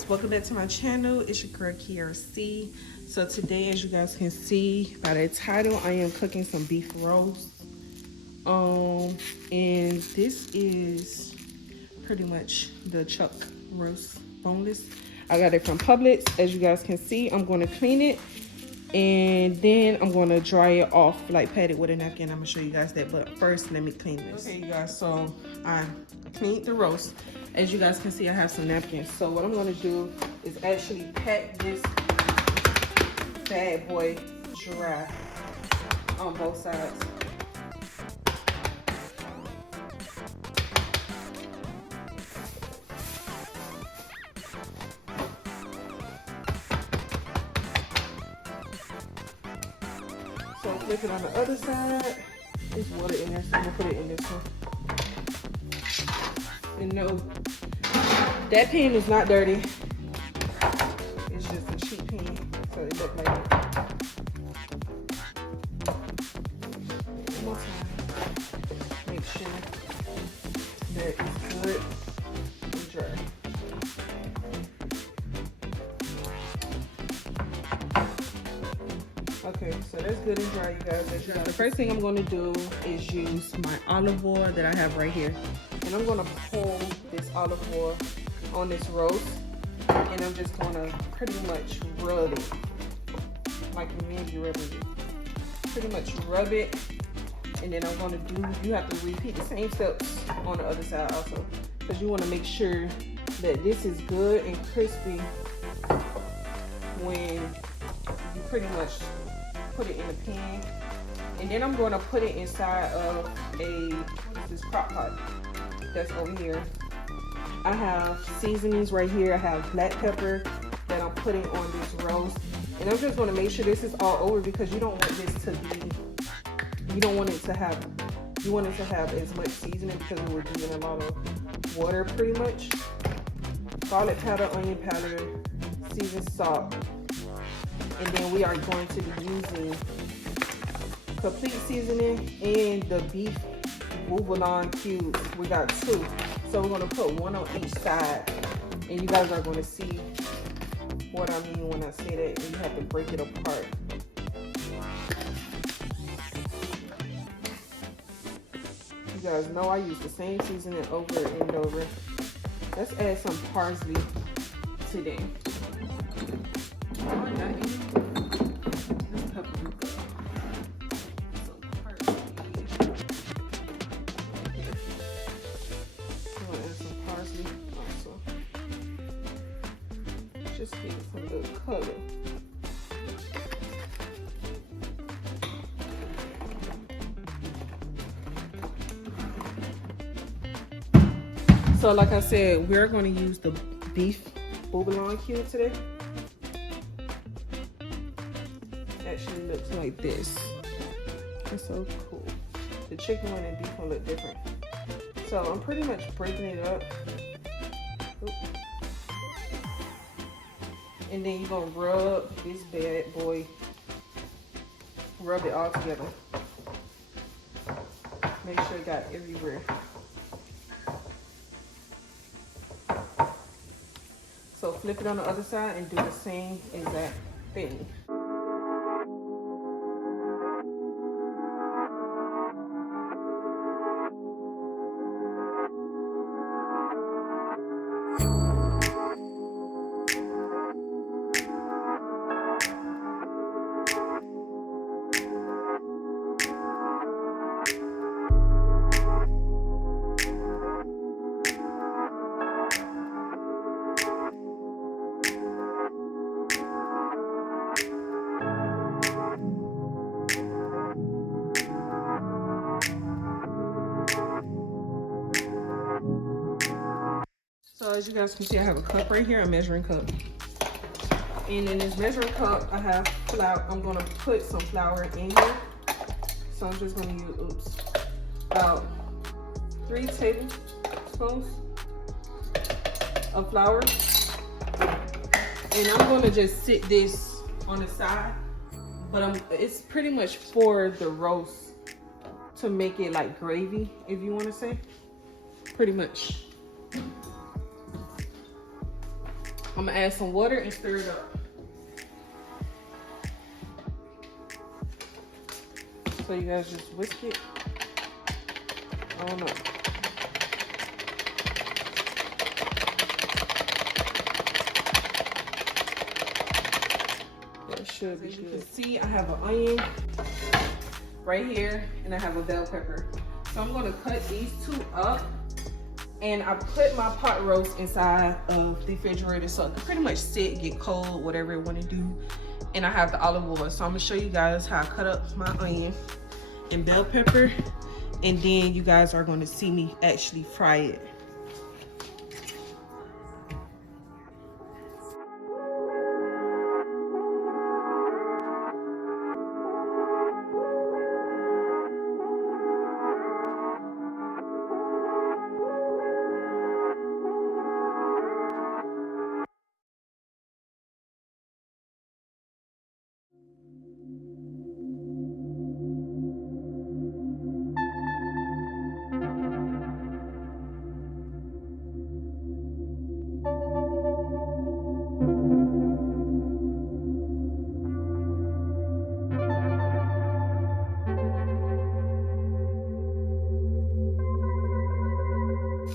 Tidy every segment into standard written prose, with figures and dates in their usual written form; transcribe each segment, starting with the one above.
guys, welcome back to my channel. It's your girl KIARA'S. So today, as you guys can see by the title, I am cooking some beef roast. And this is pretty much the chuck roast boneless. I got it from Publix. As you guys can see, I'm going to clean it and then I'm going to dry it off, like pat it with a napkin. I'm going to show you guys that, but first let me clean this. Okay, you guys, so I cleaned the roast. As you guys can see, I have some napkins. So what I'm going to do is actually pat this bad boy dry on both sides. So flip it on the other side. There's water in there, so I'm gonna put it in this one. And no, that pan is not dirty. It's just a cheap pan, so it looks like it. One more time. Make sure that it's good and dry. Okay, so that's good and dry, you guys. The first thing I'm going to do is use my olive oil that I have right here. And I'm going to pour this olive oil on this roast. And I'm just going to pretty much rub it. Like you may be rubbing it. Pretty much rub it. And then I'm going to do, you have to repeat the same steps on the other side also. Because you want to make sure that this is good and crispy when you pretty much put it in the pan. And then I'm going to put it inside of this crock pot that's over here. I have seasonings right here. I have black pepper that I'm putting on this roast. And I'm just going to make sure this is all over because you don't want this to be, you don't want it to have, you want it to have as much seasoning because we're doing a lot of water pretty much. Garlic powder, onion powder, seasoned salt. And then we are going to be using complete seasoning and the beef Bouillon cubes. We got 2. So we're going to put 1 on each side. And you guys are going to see what I mean when I say that. And you have to break it apart. You guys know I use the same seasoning over and over. Let's add some parsley today. Just give it some good color. So like I said, we're going to use the beef Bouillon cube today. Actually looks like this. It's so cool. The chicken one and beef one look different. So I'm pretty much breaking it up. Oops. And then you're going to rub this bad boy, rub it all together. Make sure it got everywhere. So flip it on the other side and do the same exact thing. So as you guys can see, I have a cup right here, a measuring cup. And in this measuring cup, I have flour. I'm gonna put some flour in here. So I'm just gonna use, about 3 tablespoons of flour. And I'm gonna just sit this on the side, but it's pretty much for the roast to make it like gravy, if you wanna say, pretty much. I'm gonna add some water and stir it up. So you guys just whisk it. I don't know. That should be good. You can see I have an onion right here, and I have a bell pepper. So I'm gonna cut these two up, and I put my pot roast inside of the refrigerator so it can pretty much sit, get cold, whatever it wanna do. And I have the olive oil. So I'm gonna show you guys how I cut up my onion and bell pepper, and then you guys are gonna see me actually fry it.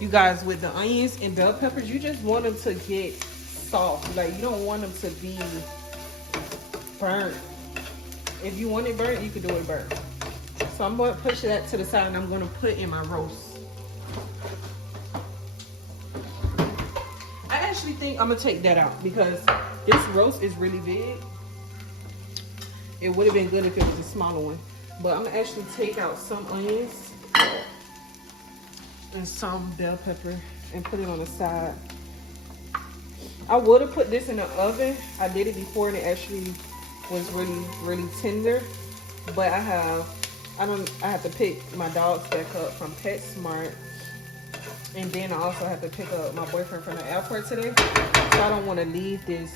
You guys, with the onions and bell peppers, you just want them to get soft. Like, you don't want them to be burnt. If you want it burnt, you can do it burnt. So I'm going to push that to the side, and I'm going to put in my roast. I actually think I'm going to take that out because this roast is really big. It would have been good if it was a smaller one. But I'm going to actually take out some onions and some bell pepper and put it on the side. I would have put this in the oven. I did it before and it actually was really tender. But I have to pick my dogs back up from PetSmart, and then I also have to pick up my boyfriend from the airport today. So I don't want to leave this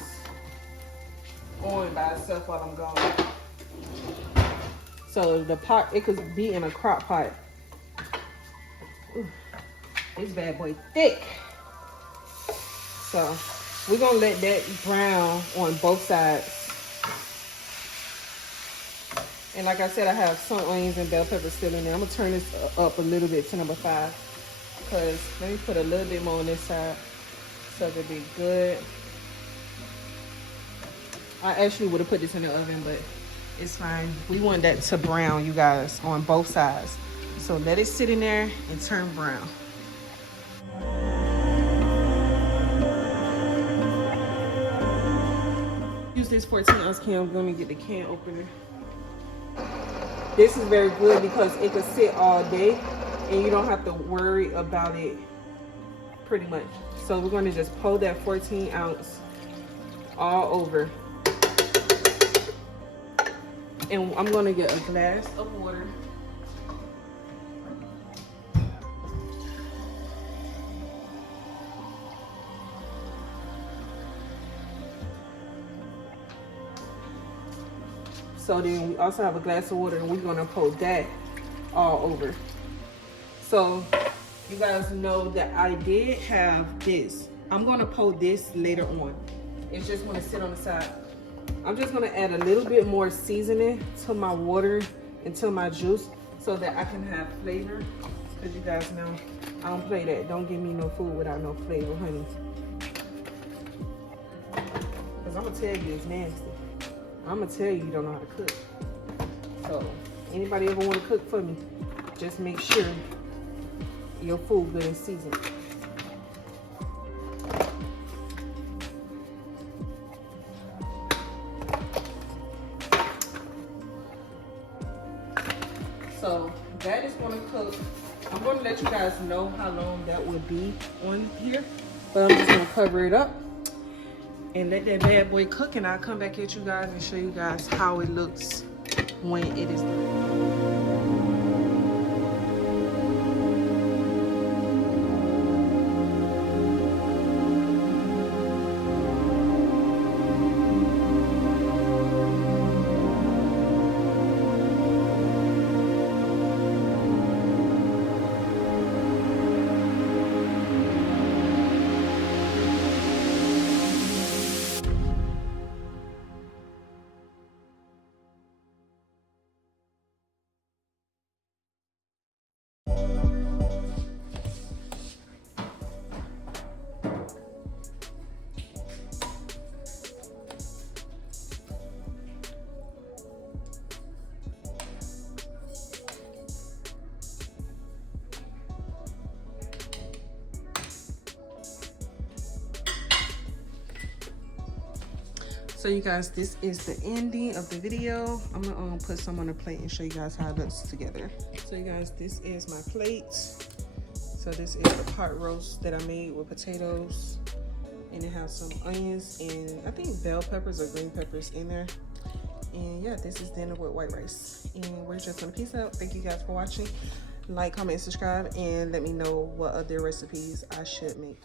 on by itself while I'm gone. So the pot, it could be in a crock pot. Ooh. This bad boy thick. So we're gonna let that brown on both sides. And like I said, I have some onions and bell peppers still in there. I'm gonna turn this up a little bit to number 5. Because let me put a little bit more on this side so it'll be good. I actually would have put this in the oven, but it's fine. We want that to brown, you guys, on both sides. So let it sit in there and turn brown. Use this 14-ounce can. I'm going to get the can opener. This is very good because it can sit all day and you don't have to worry about it pretty much. So we're going to just pour that 14-ounce all over. And I'm going to get a glass of water. So then we also have a glass of water, and we're gonna pour that all over. So you guys know that I did have this. I'm gonna pour this later on. It's just gonna sit on the side. I'm just gonna add a little bit more seasoning to my water and to my juice so that I can have flavor. Because you guys know, I don't play that. Don't give me no food without no flavor, honey. Because I'm gonna tell you it's nasty. I'm gonna tell you you don't know how to cook. So anybody ever want to cook for me, just make sure your food good and seasoned. So that is gonna cook. I'm gonna let you guys know how long that will be on here, but I'm just gonna cover it up and let that bad boy cook, and I'll come back at you guys and show you guys how it looks when it is done. So you guys, this is the ending of the video. I'm gonna put some on a plate and show you guys how it looks together. So you guys, this is my plate. So this is the pot roast that I made with potatoes, and it has some onions and I think bell peppers or green peppers in there. And yeah, this is dinner with white rice. And we're just gonna peace out. Thank you guys for watching. Like, comment, subscribe, and let me know what other recipes I should make.